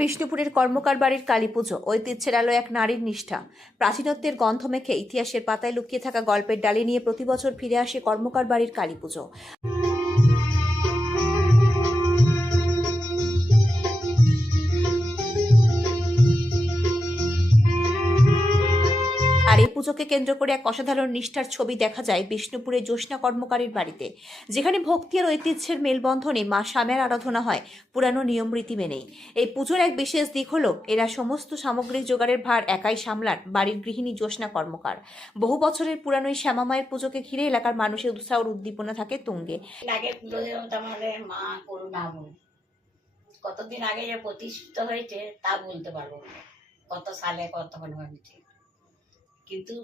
বিষ্ণুপুরের কর্মকার বাড়ির কালী পুজো, ঐতিহ্যের আলো এক নারীর নিষ্ঠা। প্রাচীনত্বের গন্ধ মেখে ইতিহাসের পাতায় লুকিয়ে থাকা গল্পের ডালি নিয়ে প্রতিবছর ফিরে আসে কর্মকার বাড়ির কালী পুজো। এই পুজোকে কেন্দ্র করে এক অসাধারণ নিষ্ঠার ছবি দেখা যায় বিষ্ণুপুরের জ্যোৎস্না কর্মকারীর বাড়িতে, যেখানে ভক্তি আর ঐতিহ্যের মেলবন্ধনে মা শ্যামের আরাধনা হয়। পুরানো নিয়ম রীতি মেনেই। এই পুজোর এক বিশেষ দিক হলো, এরা সমস্ত সামগ্রী জোগাড়ের ভার একাই সামলান বাড়ির গৃহিণী জ্যোৎস্না কর্মকার। বহু বছরের পুরানো এই শ্যামামায়ের পুজোকে ঘিরে এলাকার মানুষের উৎসাহ উদ্দীপনা থাকে তুঙ্গে। কতদিন আগে যে প্রতিষ্ঠিত হয়েছে তা বলতে পারব না। কত সালে কতক্ষণ হয়েছে। কিন্তু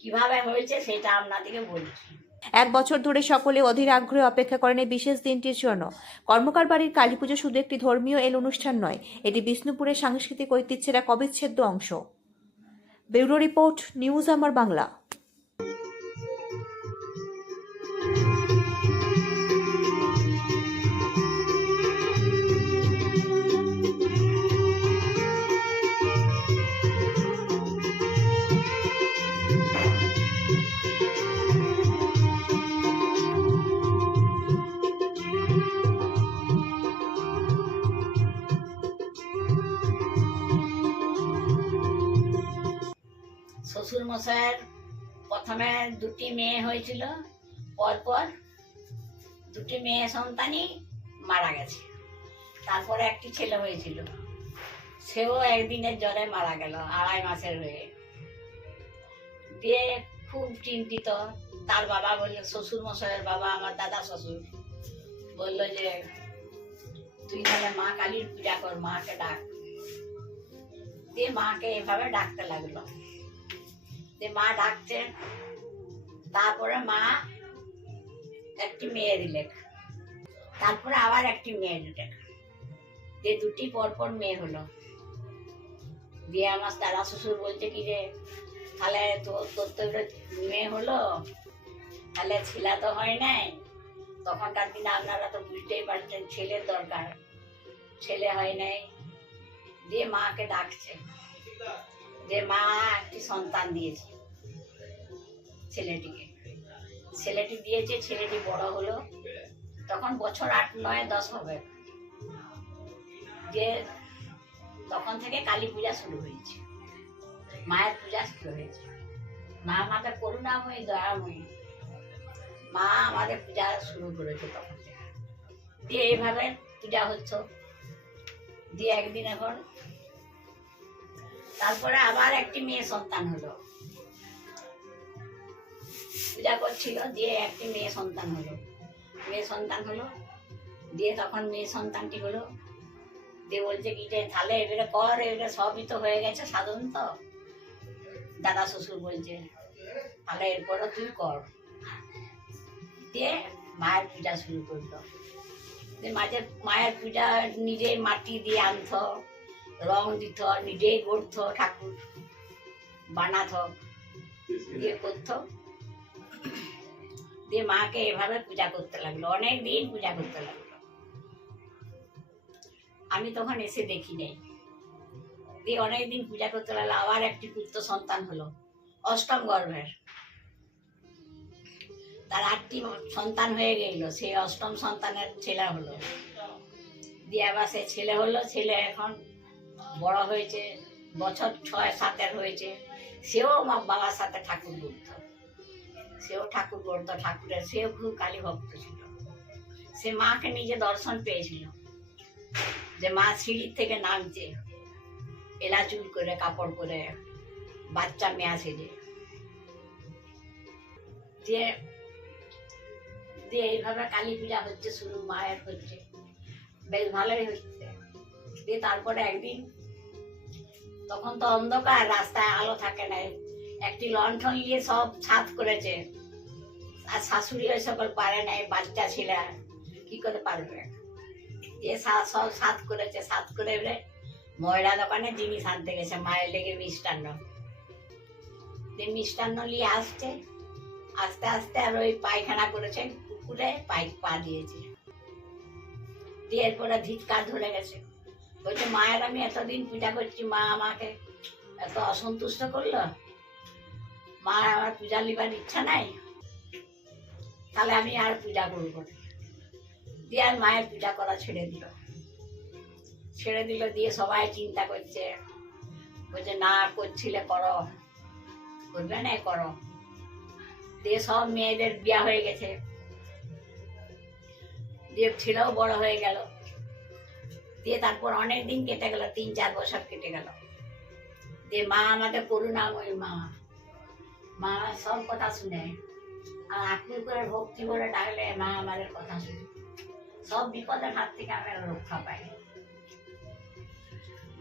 কীভাবে হয়েছে সেটা আপনাদেরকে বলছি। এক বছর ধরে সকলে অধীর আগ্রহে অপেক্ষা করেন এই বিশেষ দিনটির জন্য। কর্মকার বাড়ির কালী পুজো শুধু একটি ধর্মীয় এল অনুষ্ঠান নয়, এটি বিষ্ণুপুরের সাংস্কৃতিক ঐতিহ্যের এক অবিচ্ছেদ্য অংশ। ব্যুরো রিপোর্ট, নিউজ আমার বাংলা। শ্বশুর মশাইয়ের প্রথমে দুটি মেয়ে হয়েছিল, পরপর দুটি মেয়ে সন্তানই মারা গেছে। তারপরে একটি ছেলে হয়েছিল, সেও একদিনের জ্বরে মারা গেল, আড়াই মাসের হয়ে। দিয়ে খুব চিন্তিত, তার বাবা বলল, শ্বশুর মশাইয়ের বাবা আমার দাদা শ্বশুর। বলল যে, তুই তাহলে মা কালীর পূজা কর, মাকে ডাক। দিয়ে মাকে এভাবে ডাকতে লাগল। মা ডাকছে, তারপরে মা একটি মেয়ে দিলেন তারপরে আবার একটি মেয়ে দিলেন যে দুটি পরপর মেয়ে হলো। দিয়ে আমার তারা শ্বশুর বলছে কি যে তাহলে তোর তো মেয়ে হলো, তাহলে ছেলে তো হয় নাই। তখনকার দিনে আপনারা তো বুঝতেই পারছেন, ছেলের দরকার। ছেলে হয় নাই। দিয়ে মাকে ডাকছে। যে মা একটি সন্তান দিয়েছে ছেলেটিকে। ছেলেটি দিয়েছে, ছেলেটি বড় হলো। তখন বছর আট, নয়, দশ হবে। যে তখন থেকে কালী পূজা শুরু হয়েছে। মায়ের পূজা শুরু হয়েছে। মা আমাদের করুণাময়ী দয়াময়ী মা আমাদের পূজা শুরু করেছে তখন থেকে। দিয়ে এইভাবে পূজা হচ্ছে। দিয়ে একদিন এখন তারপরে আবার একটি মেয়ে সন্তান হলো। পূজা করছিল, দিয়ে একটি মেয়ে সন্তান হলো। মেয়ে সন্তান হলো, দিয়ে তখন মেয়ে সন্তানটি হলো। দিয়ে বলছে কি যে, তাহলে এবারে কর, এবারে সবই তো হয়ে গেছে, সাধন তো। দাদা শ্বশুর বলছে, তাহলে এরপরও তুই কর। দিয়ে মায়ের পূজা শুরু করল। মাঝে, মায়ের পূজা নিজে মাটি দিয়ে আনত। রং দিত নিজেই গড়ত ঠাকুর বানাত, দিয়ে করত। দিয়ে মাকে এভাবে পূজা করতে লাগল, অনেক দিন পূজা করতে লাগল। আমি তখন এসে দেখি নাই। দিয়ে অনেক দিন পূজা করতে লাগল, আবার একটি পুত্র সন্তান হলো, অষ্টম গর্ভের। তার আটটি সন্তান হয়ে গেল, সেই অষ্টম সন্তানের ছেলে হলো। দিয়ে আবার সে ছেলে হলো, ছেলে এখন বড় হয়েছে, বছর ছয় সাতের হয়েছে, সেও আমার বাবার সাথে ঠাকুর করত। সেও ঠাকুর করতো, ঠাকুরের সেও খুব কালী ভক্ত ছিল। সে মাকে নিজে দর্শন পেয়েছিল। যে মা সিঁড়ির থেকে নামছে, এলাচুল করে, কাপড় করে, বাচ্চা মেয়া সেজে যে দিয়ে এইভাবে কালী পূজা হচ্ছে শুরু মায়ের হচ্ছে। বেশ ভালোই হচ্ছে। দিয়ে তারপরে একদিন তখন তো অন্ধকার, রাস্তায় আলো থাকে না। একটি লণ্ঠন নিয়ে সব ছাদ করেছে। আর শাশুড়ি ওই সকল পারে নাই, বাচ্চা ছেলে কি করে পারবে? যে সব সাত করেছে সাত করে ময়রা দোকানে জিনিস আনতে গেছে, মায়ের লেগে মিষ্টান্ন। দিয়ে মিষ্টান্ন নিয়ে আসছে। আস্তে আস্তে আর ওই পায়খানা করেছে, পুকুরে পাই পা দিয়েছে। দিয়ে এরপরে ধিৎকার ধরে গেছে। বলছে, মায়ের আমি এতদিন পূজা করছি, মা আমাকে এত অসন্তুষ্ট করল। মা আমার পূজা লিবার ইচ্ছা নাই। তাহলে আমি আর পূজা করব দিয়ে আর মায়ের পূজা করা ছেড়ে দিল। ছেড়ে দিল, দিয়ে সবাই চিন্তা করছে। বলছে, না, করছিলে, করো। করবে না, করো। দিয়ে সব মেয়েদের বিয়া হয়ে গেছে। দিয়ে ছেলেও বড় হয়ে গেল। দিয়ে তারপর অনেক দিন কেটে গেল, তিন চার বছর কেটে গেল। দিয়ে মা আমাদের করুণাময়ী মা মা সব কথা শুনে, আর আপনি করে ভক্তি করে ডাকলে মা আমাদের কথা শুনে। সব বিপদের হাত থেকে আমরা রক্ষা পাই।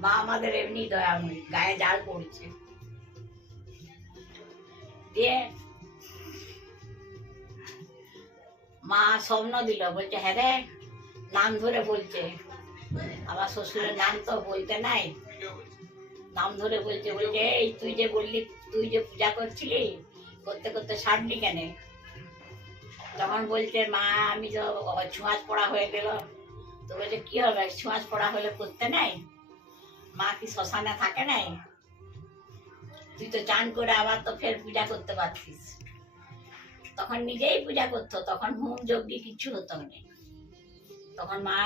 মা আমাদের এমনি দয়াময়ী, গায়ে জাল পড়ছে। দিয়ে মা স্বপ্ন দিল, বলছে হ্যাঁ রে, নাম ধরে বলছে আমার শ্বশুরের নাম তো বলতে নাই। নাম ধরে বলছে বলছে, এই, তুই যে বললি, তুই যে পূজা করছিলি, করতে করতে ছাড়লি কেন? তখন বলছে, মা, আমি তো ছোঁয়াচ পড়া হয়ে গেল। তো বলছে, কি হবে? ছোঁয়াচ পড়া হলে করতে নাই? মা কি শ্মশানে থাকে নাই? তুই তো চান করে আবার তো ফের পূজা করতে পারতিস। তখন নিজেই পূজা করতো, তখন হোম যজ্ঞ কিছু হতো না। তখন মা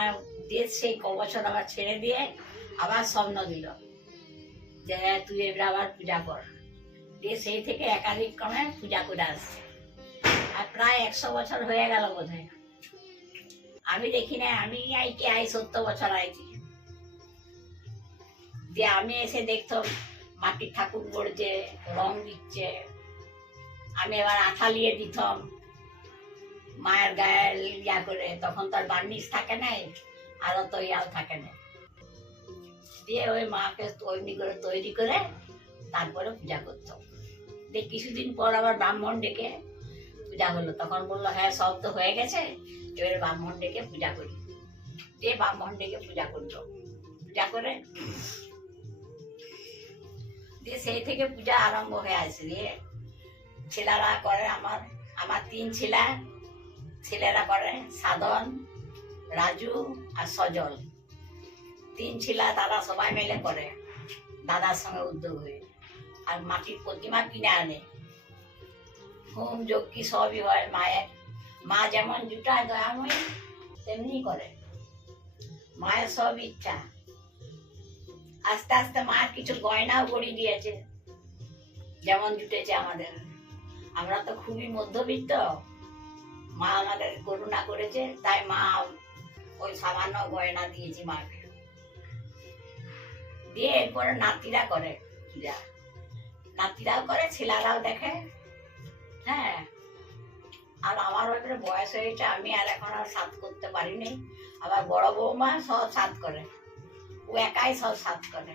দিয়ে সেই ক বছর আবার ছেড়ে দিয়ে আবার স্বপ্ন দিল যে হ্যাঁ, তুই এবার আবার পূজা কর। দিয়ে সেই থেকে একাধিক ক্রমে পূজা করে আসছে। আর প্রায় একশো বছর হয়ে গেল বোধ আমি দেখি না আমি আইছি আই সত্তর বছর আইছি দিয়ে আমি এসে দেখতাম মাটির ঠাকুর গড়ছে রং দিচ্ছে। আমি এবার আঠা লিয়ে দিতাম। মায়ের গায়ে ইয়া করে, তখন তো আর বার্নিশ থাকে নাই আর অত ইয়াল থাকে না দিয়ে ওই মাকে তৈরি করে তৈরি করে তারপরে পূজা করতো। দিয়ে কিছুদিন পর আবার ব্রাহ্মণ ডেকে পূজা হলো। তখন বলল হ্যাঁ সব তো হয়ে গেছে, এবারে ব্রাহ্মণ ডেকে পূজা করি। দিয়ে ব্রাহ্মণ ডেকে পূজা করতো। পূজা করে দিয়ে সেই থেকে পূজা আরম্ভ হয়ে আছে দিয়ে ছেলেরা করে, আমার আমার তিন ছেলে ছেলেরা করে সাধন, রাজু আর সজল। তিন ছেলে তারা সবাই মিলে করে দাদার সঙ্গে উদ্যোগ হয়ে। আর মাটির প্রতিমা কিনে আনে। হোম যজ্ঞি সবই হয় মায়ের। মা যেমন জুটায় দয়াময়ী, তেমনি করে। মায়ের সব ইচ্ছা। আস্তে আস্তে মায়ের কিছু গয়নাও গড়ি দিয়েছে। যেমন জুটেছে আমাদের। আমরা তো খুবই মধ্যবিত্ত। মা আমাদের করুণা করেছে, তাই মা ওই সামান্য গয়না দিয়েছি মাকে। দিয়ে এরপরে নাতিরা করে পূজা নাতিরাও করে, ছেলেরাও দেখে। হ্যাঁ আর আমার ওপরে বয়স হয়েছে, আমি আর এখন আর সাত করতে পারিনি। আবার বড় বৌমা সব সাত করে, ও একাই সব সাত করে।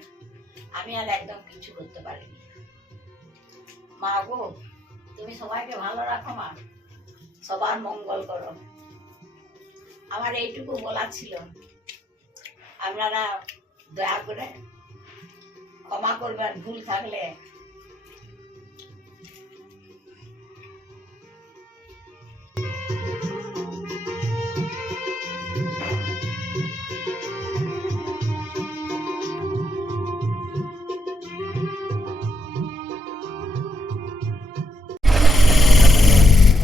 আমি আর একদম কিছু করতে পারিনি। মা গো, তুমি সবাইকে ভালো রাখো মা। সবার মঙ্গল করো। আমার এইটুকু বলা ছিল। আপনারা দয়া করে ক্ষমা করবেন ভুল থাকলে